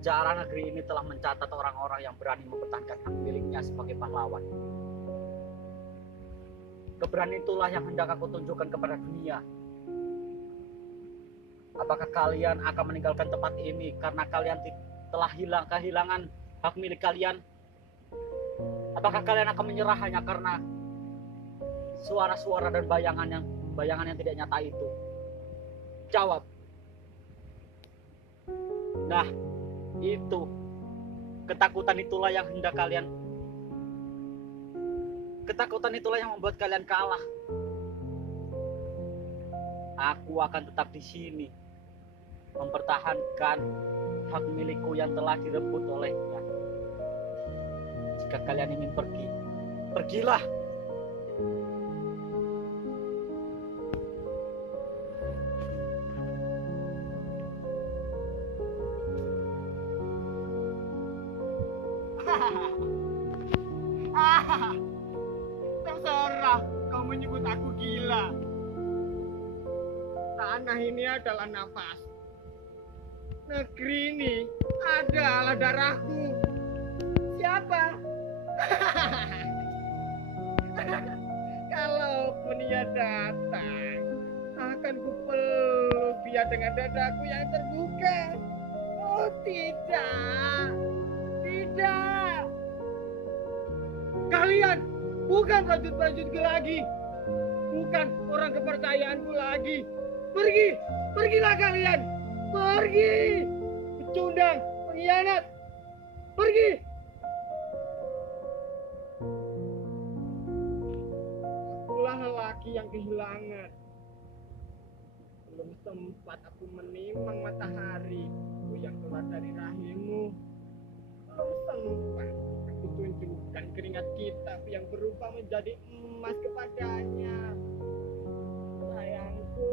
sejarah negeri ini telah mencatat orang-orang yang berani mempertahankan hak miliknya sebagai pahlawan. Keberanian itulah yang hendak aku tunjukkan kepada dunia. Apakah kalian akan meninggalkan tempat ini karena kalian telah kehilangan hak milik kalian? Apakah kalian akan menyerah hanya karena suara-suara dan bayangan yang tidak nyata itu? Jawab. Nah, itu ketakutan itulah yang membuat kalian kalah. Aku akan tetap di sini mempertahankan hak milikku yang telah direbut olehnya. Jika kalian ingin pergi, pergilah. Terserah kau menyebut aku gila. Tanah ini adalah nafas. Negeri ini adalah darahku. Siapa? Kalaupun ia datang, akan kupeluk dia dengan dadaku yang terbuka. Oh tidak, tidak. Kalian bukan prajurit-prajuritku lagi, bukan orang kepercayaanku lagi. Pergi, pergilah kalian, pergi. Pecundang, pengkhianat, pergi. Akulah lelaki yang kehilangan. Belum sempat aku menimang matahari yang keluar dari rahimmu. Belum sempat aku tunjukkan keringat kita yang berubah menjadi emas kepadanya. Sayangku,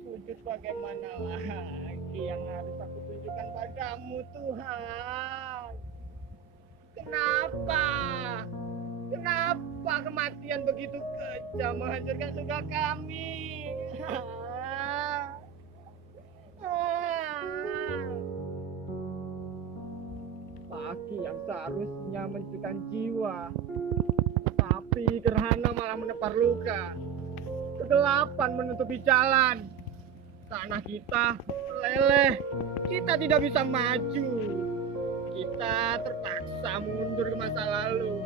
sujud bagaimana lagi yang harus aku tunjukkan padamu, Tuhan? Kenapa? Kenapa kematian begitu kejam menghancurkan surga kami? Pagi yang seharusnya mencurahkan jiwa, tapi gerhana malah menepar luka. Kegelapan menutupi jalan. Tanah kita meleleh. Kita tidak bisa maju. Kita terpaksa mundur ke masa lalu.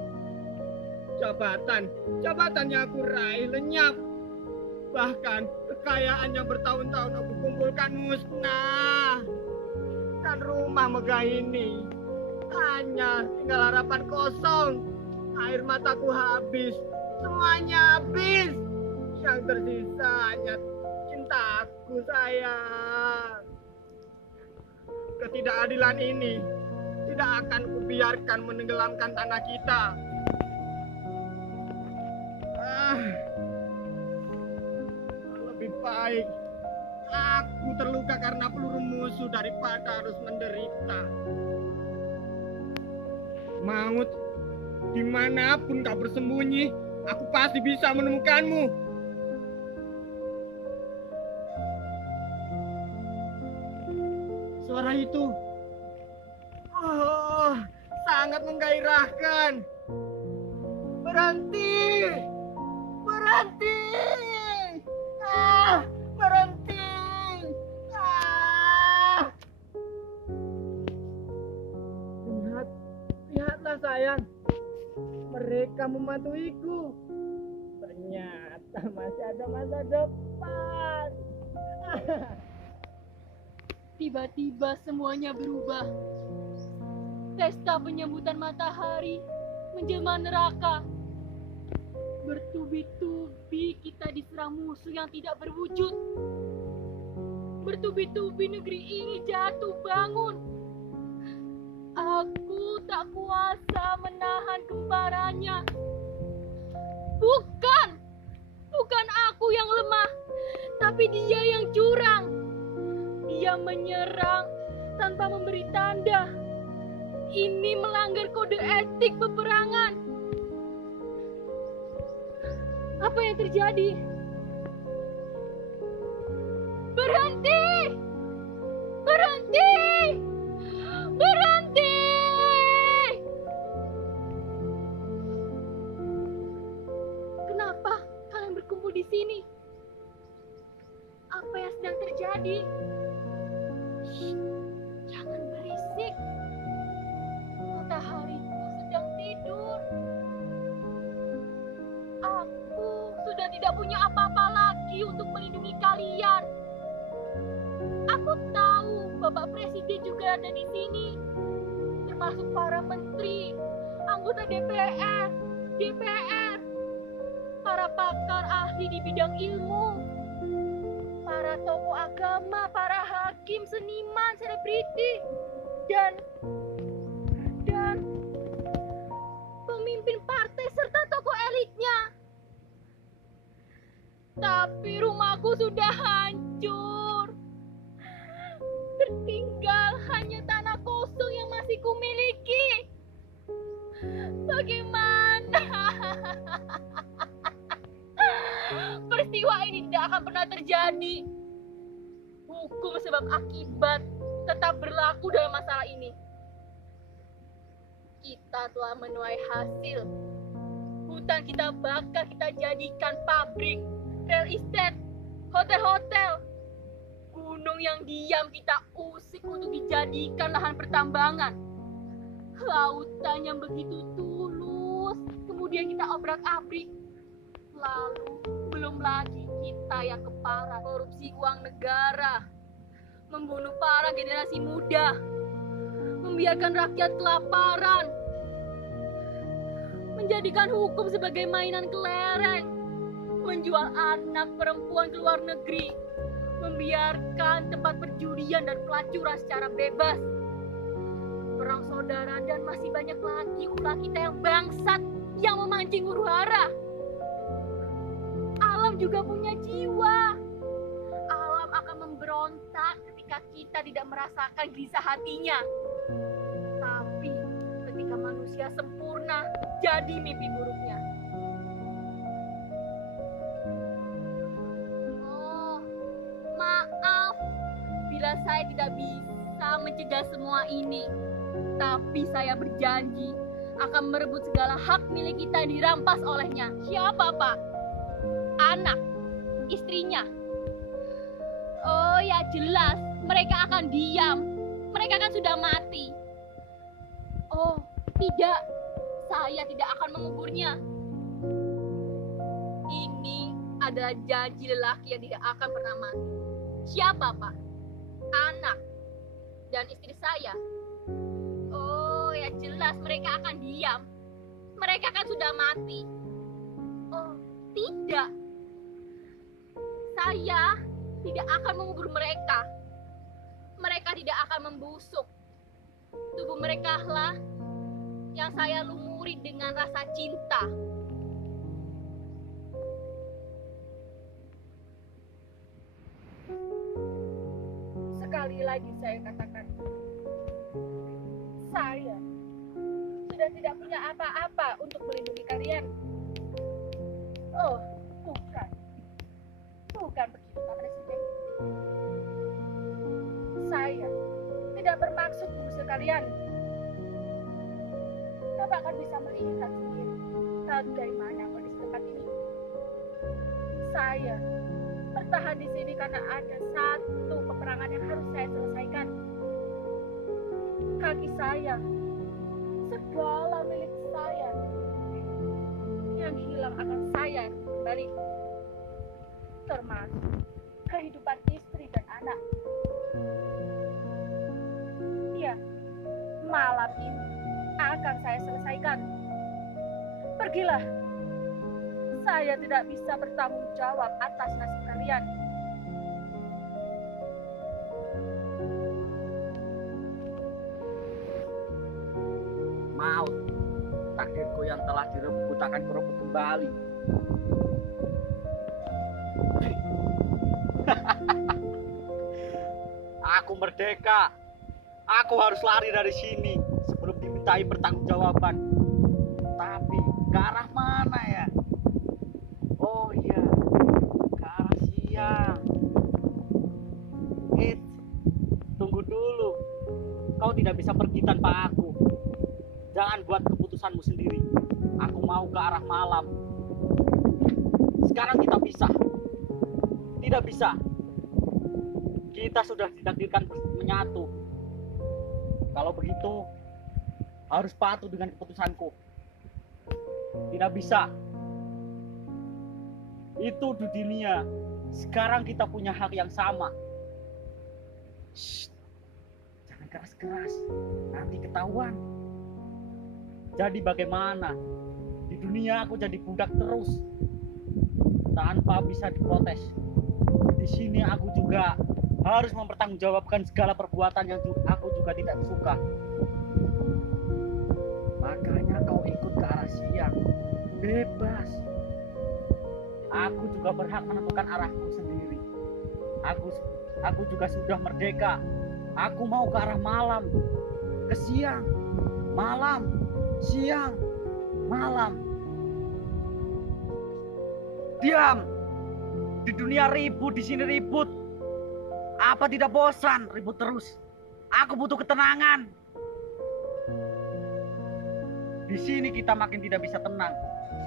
Jabatan yang aku raih lenyap. Bahkan kekayaan yang bertahun-tahun aku kumpulkan musnah. Dan rumah megah ini hanya tinggal harapan kosong. Air mataku habis, semuanya habis. Yang tersisa hanya cintaku, sayang. Ketidakadilan ini tidak akan kubiarkan menenggelamkan tanah kita. Lebih baik aku terluka karena peluru musuh daripada harus menderita. Maut, dimanapun kau bersembunyi, aku pasti bisa menemukanmu. Suara itu, oh, sangat menggairahkan. Berhenti, berhenti, berhenti. Lihatlah sayang, mereka mematuhiku. Ternyata masih ada masa depan. Tiba-tiba semuanya berubah. Pesta penyambutan matahari menjelma neraka. Bertubi-tubi kita diserang musuh yang tidak berwujud. Bertubi-tubi negeri ini jatuh bangun. Aku tak kuasa menahan kemparannya. Bukan aku yang lemah, tapi dia yang curang. Dia menyerang tanpa memberi tanda. Ini melanggar kode etik peperangan. Apa yang terjadi? Berhenti! Berhenti! Berhenti! Kenapa kalian berkumpul di sini? Apa yang sedang terjadi? Shh, jangan berisik. Matahariku sedang tidur. Aku sudah tidak punya apa-apa lagi untuk melindungi kalian. Aku tahu Bapak Presiden juga ada di sini, termasuk para menteri, anggota DPR, para pakar ahli di bidang ilmu, para tokoh agama, para hakim, seniman, selebriti, dan pemimpin partai serta tokoh elitnya. Tapi rumahku sudah hancur. Tertinggal hanya tanah kosong yang masih kumiliki. Bagaimana? Peristiwa ini tidak akan pernah terjadi. Hukum sebab akibat tetap berlaku dalam masalah ini. Kita telah menuai hasil. Hutan kita bakal kita jadikan pabrik, real estate, hotel-hotel. Gunung yang diam kita usik untuk dijadikan lahan pertambangan. Lautan yang begitu tulus, kemudian kita obrak-abrik. Lalu belum lagi kita yang keparat korupsi uang negara, membunuh para generasi muda, membiarkan rakyat kelaparan, menjadikan hukum sebagai mainan kelereng, menjual anak perempuan ke luar negeri, membiarkan tempat perjudian dan pelacuran secara bebas, perang saudara, dan masih banyak lagi ulah kita yang bangsat yang memancing huru-hara. Alam juga punya jiwa. Alam akan memberontak ketika kita tidak merasakan gelisah hatinya. Tapi ketika manusia sempurna, jadi mimpi buruknya. Oh, maaf bila saya tidak bisa mencegah semua ini. Tapi saya berjanji akan merebut segala hak milik kita yang dirampas olehnya. Siapa, Pak? Anak, istrinya. Oh ya jelas, mereka akan diam. Mereka kan sudah mati. Oh tidak, saya tidak akan menguburnya. Ini adalah janji lelaki yang tidak akan pernah mati. Siapa, Pak? Anak dan istri saya. Oh ya jelas, mereka akan diam. Mereka kan sudah mati. Oh tidak, saya tidak akan mengubur mereka. Mereka tidak akan membusuk. Tubuh mereka lah yang saya lumuri dengan rasa cinta. Sekali lagi saya katakan, saya sudah tidak punya apa-apa untuk melindungi kalian. Oh, bukan. Bukan begitu, Pak Presiden. Saya tidak bermaksud mengusir kalian. Bapak kan bisa melihat sendiri bagaimana kondisi tempat ini. Saya bertahan di sini karena ada satu peperangan yang harus saya selesaikan. Kaki saya, segala milik saya yang hilang akan saya kembali, termasuk kehidupan istri dan anak. Ya, malam ini akan saya selesaikan. Pergilah. Saya tidak bisa bertanggung jawab atas nasib kalian. Maut, takdirku yang telah direbut akan kurebut kembali. Aku merdeka. Aku harus lari dari sini sebelum dimintai pertanggungjawaban. Tapi ke arah mana ya? Oh iya, ke arah siang. bisa pergi tanpa aku. Jangan buat keputusanmu sendiri. Aku mau ke arah malam. Sekarang kita pisah. Tidak bisa. Kita sudah ditakdirkan menyatu. Kalau begitu, harus patuh dengan keputusanku. Tidak bisa. Itu di dunia. Sekarang kita punya hak yang sama. Shh. Jangan keras-keras. Nanti ketahuan. Jadi bagaimana? Di dunia aku jadi budak terus. Tanpa bisa diprotes. Di sini aku juga harus mempertanggungjawabkan segala perbuatan yang aku juga tidak suka. Makanya kau ikut ke arah siang. Bebas. Aku juga berhak menentukan arahku sendiri. Aku juga sudah merdeka. Aku mau ke arah malam. Ke siang. Malam. Siang. Malam. Diam. Di dunia ribut, di sini ribut. Apa tidak bosan ribut terus? Aku butuh ketenangan. Di sini kita makin tidak bisa tenang.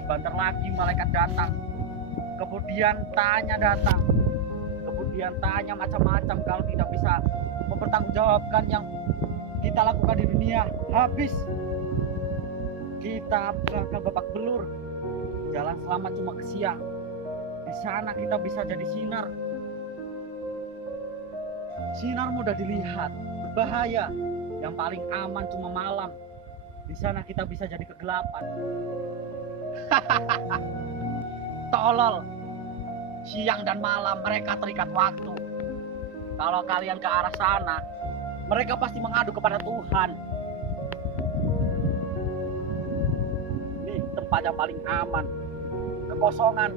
Sebentar lagi malaikat datang. Kemudian tanya datang. Kemudian tanya macam-macam. Kalau tidak bisa mempertanggungjawabkan yang kita lakukan di dunia, habis. Kita bakal babak belur. Jalan selamat cuma ke siang. Di sana kita bisa jadi sinar. Sinar mudah dilihat, berbahaya. Yang paling aman cuma malam. Di sana kita bisa jadi kegelapan. Tolol. Siang dan malam mereka terikat waktu. Kalau kalian ke arah sana, mereka pasti mengadu kepada Tuhan. Nih tempat yang paling aman. Kekosongan.